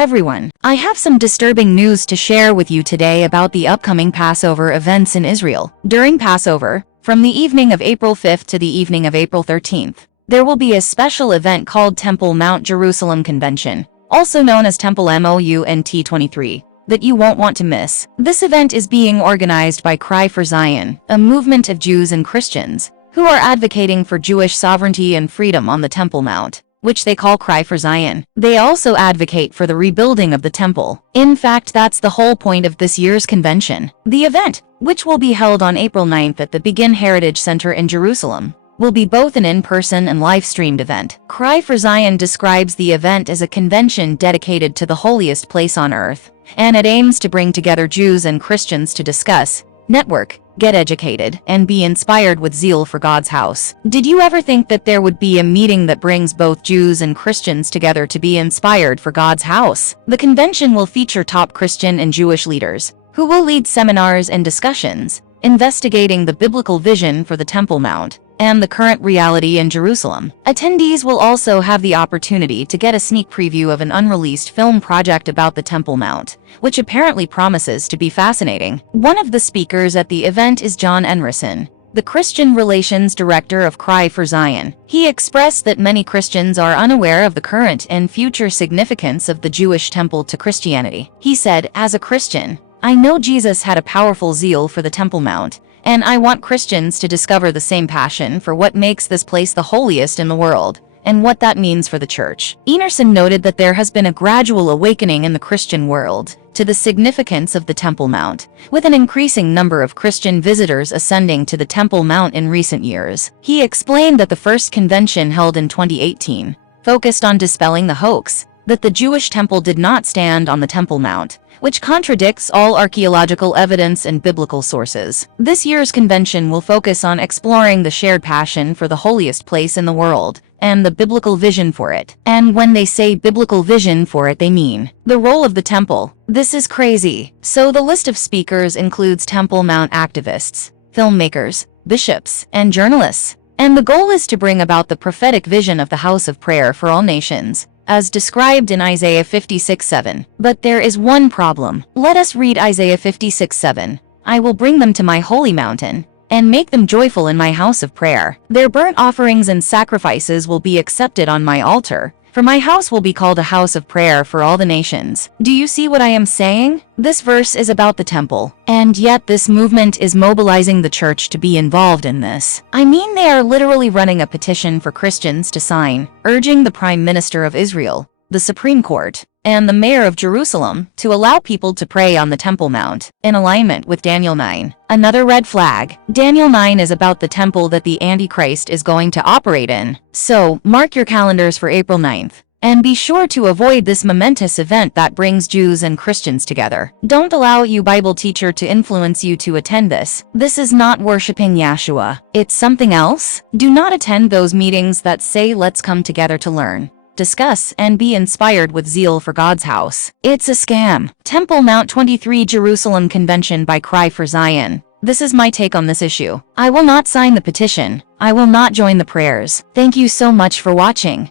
everyone. I have some disturbing news to share with you today about the upcoming Passover events in Israel. During Passover, from the evening of April 5th to the evening of April 13th, there will be a special event called Temple Mount Jerusalem Convention, also known as Temple Mount 23, that you won't want to miss. This event is being organized by Cry for Zion, a movement of Jews and Christians who are advocating for Jewish sovereignty and freedom on the Temple Mount, which they call Cry for Zion. They also advocate for the rebuilding of the temple. In fact, that's the whole point of this year's convention. The event, which will be held on April 9th at the Begin Heritage Center in Jerusalem, will be both an in-person and live-streamed event. Cry for Zion describes the event as a convention dedicated to the holiest place on earth, and it aims to bring together Jews and Christians to discuss, network, get educated, and be inspired with zeal for God's house. Did you ever think that there would be a meeting that brings both Jews and Christians together to be inspired for God's house? The convention will feature top Christian and Jewish leaders, who will lead seminars and discussions, investigating the biblical vision for the Temple Mount and the current reality in Jerusalem. Attendees will also have the opportunity to get a sneak preview of an unreleased film project about the Temple Mount, which apparently promises to be fascinating. One of the speakers at the event is John Enrison, the Christian Relations Director of Cry for Zion. He expressed that many Christians are unaware of the current and future significance of the Jewish temple to Christianity. He said, "As a Christian, I know Jesus had a powerful zeal for the Temple Mount, and I want Christians to discover the same passion for what makes this place the holiest in the world, and what that means for the church." Enerson noted that there has been a gradual awakening in the Christian world to the significance of the Temple Mount, with an increasing number of Christian visitors ascending to the Temple Mount in recent years. He explained that the first convention held in 2018 focused on dispelling the hoax that the Jewish temple did not stand on the Temple Mount, which contradicts all archaeological evidence and biblical sources. This year's convention will focus on exploring the shared passion for the holiest place in the world and the biblical vision for it. And when they say biblical vision for it, they mean the role of the temple. This is crazy. So the list of speakers includes Temple Mount activists, filmmakers, bishops, and journalists. And the goal is to bring about the prophetic vision of the house of prayer for all nations, as described in Isaiah 56:7. But there is one problem. Let us read Isaiah 56:7. "I will bring them to my holy mountain, and make them joyful in my house of prayer. Their burnt offerings and sacrifices will be accepted on my altar, for my house will be called a house of prayer for all the nations." Do you see what I am saying? This verse is about the temple, and yet this movement is mobilizing the church to be involved in this. I mean, they are literally running a petition for Christians to sign, urging the Prime Minister of Israel, the Supreme Court, and the Mayor of Jerusalem to allow people to pray on the Temple Mount, in alignment with Daniel 9. Another red flag. Daniel 9 is about the temple that the Antichrist is going to operate in. So, mark your calendars for April 9th. And be sure to avoid this momentous event that brings Jews and Christians together. Don't allow your Bible teacher to influence you to attend this. This is not worshiping Yahshua. It's something else. Do not attend those meetings that say let's come together to learn, discuss, and be inspired with zeal for God's house. It's a scam. Temple Mount 23 Jerusalem Convention by Cry for Zion. This is my take on this issue. I will not sign the petition. I will not join the prayers. Thank you so much for watching.